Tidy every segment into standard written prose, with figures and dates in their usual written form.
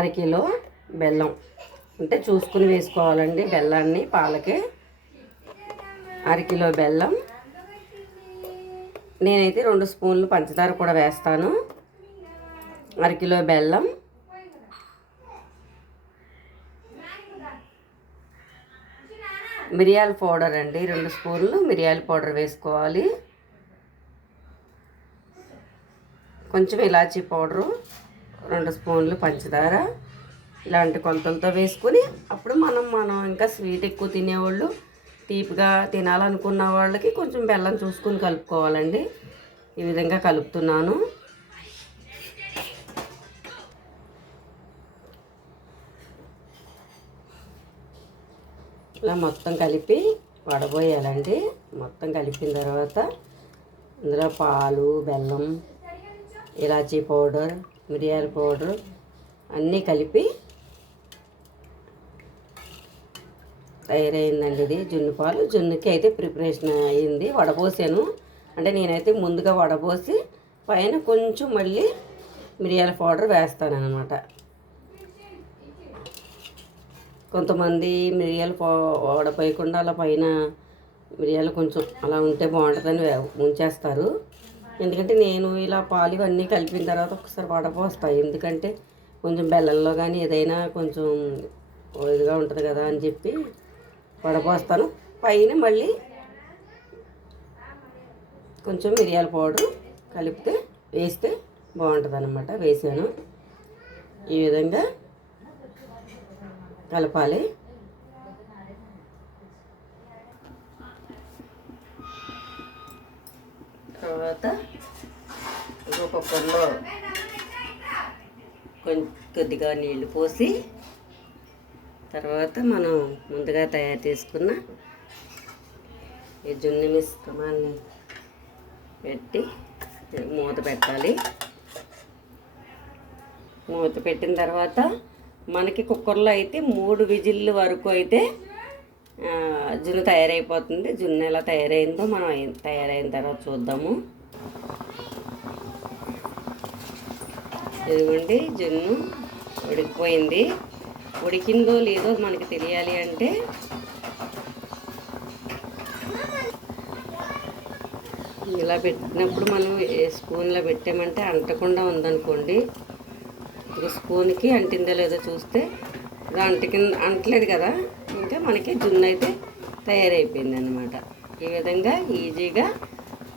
అరకిలో బెల్లం అంటే చూసుకుని వేసుకోవాలండి. బెల్లాన్ని పాలకి అరకిలో బెల్లం. నేనైతే 2 స్పూన్లు పంచదార కూడా వేస్తాను. అరకిలో బెల్లం, మిరియాల పౌడర్ అండి 2 స్పూన్లు మిరియాల పౌడర్ వేసుకోవాలి. కొంచెం ఇలాచీ పౌడరు, 2 స్పూన్లు పంచదార. ఇలాంటి కొలతలతో వేసుకుని అప్పుడు మనం ఇంకా స్వీట్ ఎక్కువ తినేవాళ్ళు, తీపిగా తినాలనుకున్న వాళ్ళకి కొంచెం బెల్లం చూసుకుని కలుపుకోవాలండి. ఈ విధంగా కలుపుతున్నాను. ఇలా మొత్తం కలిపి వడబోయాలండి. మొత్తం కలిపిన తర్వాత ఇందులో పాలు, బెల్లం, ఇలాచీ పౌడర్, మిరియాల పౌడర్ అన్నీ కలిపి తయారైందండి. ఇది జున్ను పాలు. జున్నుకి అయితే ప్రిపరేషన్ అయింది. వడబోసాను అంటే నేనైతే ముందుగా వడబోసి పైన కొంచెం మళ్ళీ మిరియాల పౌడర్ వేస్తాను అన్నమాట. కొంతమంది మిరియాలు వడపోయకుండా అలా పైన మిరియాలు కొంచెం అలా ఉంటే బాగుంటుందని ఉంచేస్తారు. ఎందుకంటే నేను ఇలా పాలు ఇవన్నీ కలిపిన తర్వాత ఒకసారి వడపోస్తాను. ఎందుకంటే కొంచెం బెల్లంలో కానీ ఏదైనా కొంచెం ఇదిగా ఉంటుంది కదా అని చెప్పి వడపోస్తాను. పైన మళ్ళీ కొంచెం మిరియాల పౌడర్ కలిపితే వేస్తే బాగుంటుంది అన్నమాట. వేసాను. ఈ విధంగా కలపాలి. తర్వాత కుక్కర్లో కొద్దిగా నీళ్లు పోసి తర్వాత మనం ముందుగా తయారు చేసుకున్న ఈ జున్ను మిశ్రమాన్ని పెట్టి మూత పెట్టాలి. మూత పెట్టిన తర్వాత మనకి కుక్కర్లో అయితే 3 విజిల్లు వరకు అయితే జున్ను తయారైపోతుంది. జున్ను ఎలా తయారైందో మనం తయారైన తర్వాత చూద్దాము. ఇదిగోండి జున్ను ఉడికిపోయింది. ఉడికిందో లేదో మనకి తెలియాలి అంటే ఇలా పెట్టినప్పుడు మనం స్పూన్లో పెట్టామంటే అంటకుండా ఉందనుకోండి, స్పూన్కి అంటిందో లేదో చూస్తే అంటలేదు కదా, ఇంకా మనకి జున్ను అయితే తయారైపోయింది అన్నమాట. ఈ విధంగా ఈజీగా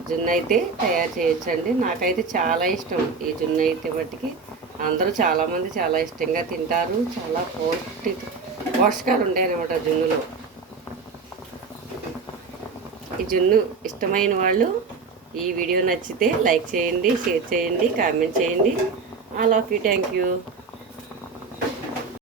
జున్ను అయితే తయారు చేయొచ్చండి. నాకైతే చాలా ఇష్టం ఈ జున్ను అయితే. బట్టికి అందరూ చాలామంది చాలా ఇష్టంగా తింటారు. చాలా పోషకాలు ఉంటాయి అన్నమాట జున్నులో. ఈ జున్ను ఇష్టమైన వాళ్ళు ఈ వీడియో నచ్చితే లైక్ చేయండి, షేర్ చేయండి, కామెంట్ చేయండి. All of you. Thank you.